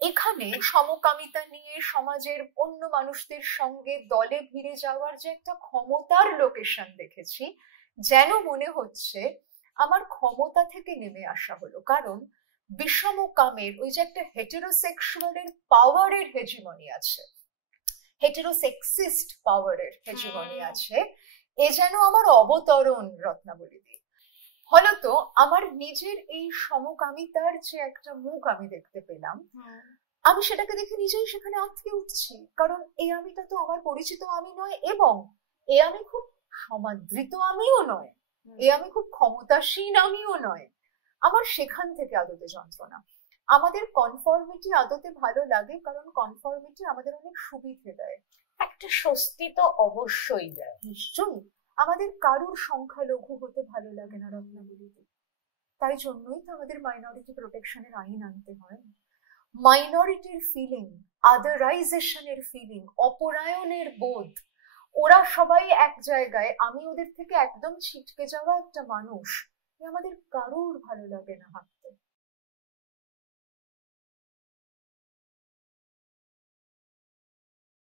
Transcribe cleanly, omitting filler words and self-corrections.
এখানে সমকামিতা নিয়ে সমাজের অন্য মানুষদের সঙ্গে দলে ভিড়ে যাওয়ার যে একটা ক্ষমতার লোকেশন দেখেছি, যেন মনে হচ্ছে আমার ক্ষমতা থেকে নেমে আসা হলো। কারণ বিষম কামের ওই যে একটা হেটেরোসেক্সুয়ালের পাওয়ারের হেজিমনি আছে, হেটেরোসেক্সিস্ট পাওয়ারের হেজিমনি আছে, এ যেন আমার অবতরণ রত্নাবলীতে। ফলত আমার নিজের এই সমকামিতার যে একটা মুখ আমি দেখতে পেলাম, আমি সেটাকে দেখে নিজেই সেখানে আটকে উঠছি। কারণ এই আমিটা তো আমার পরিচিত আমি নয়, এবং এ আমি খুব সমাদৃত আমিও নয়, এ আমি খুব ক্ষমতাসীন আমিও নয়। আমার সেখান থেকে আদতে যন্ত্রণা। আমাদের কনফর্মিটি আদতে ভালো লাগে, কারণ কনফর্মিটি আমাদের অনেক সুবিধে দেয়, একটা স্বস্তি তো অবশ্যই দেয়। নিশ্চয়ই। আমাদের কারুর সংখ্যালঘু হতে ভালো লাগে না রত্নাবলীতে, তাই জন্যই তো আমাদের মাইনরিটি প্রোটেকশনের আইন আনতে হয়। মাইনরিটির ফিলিং, আদারাইজেশনের ফিলিং, অপরায়ণের বোধ, ওরা সবাই এক জায়গায়, আমি ওদের থেকে একদম ছিটকে যাওয়া একটা মানুষ, আমাদের কারুর ভালো লাগে না ভাবতে।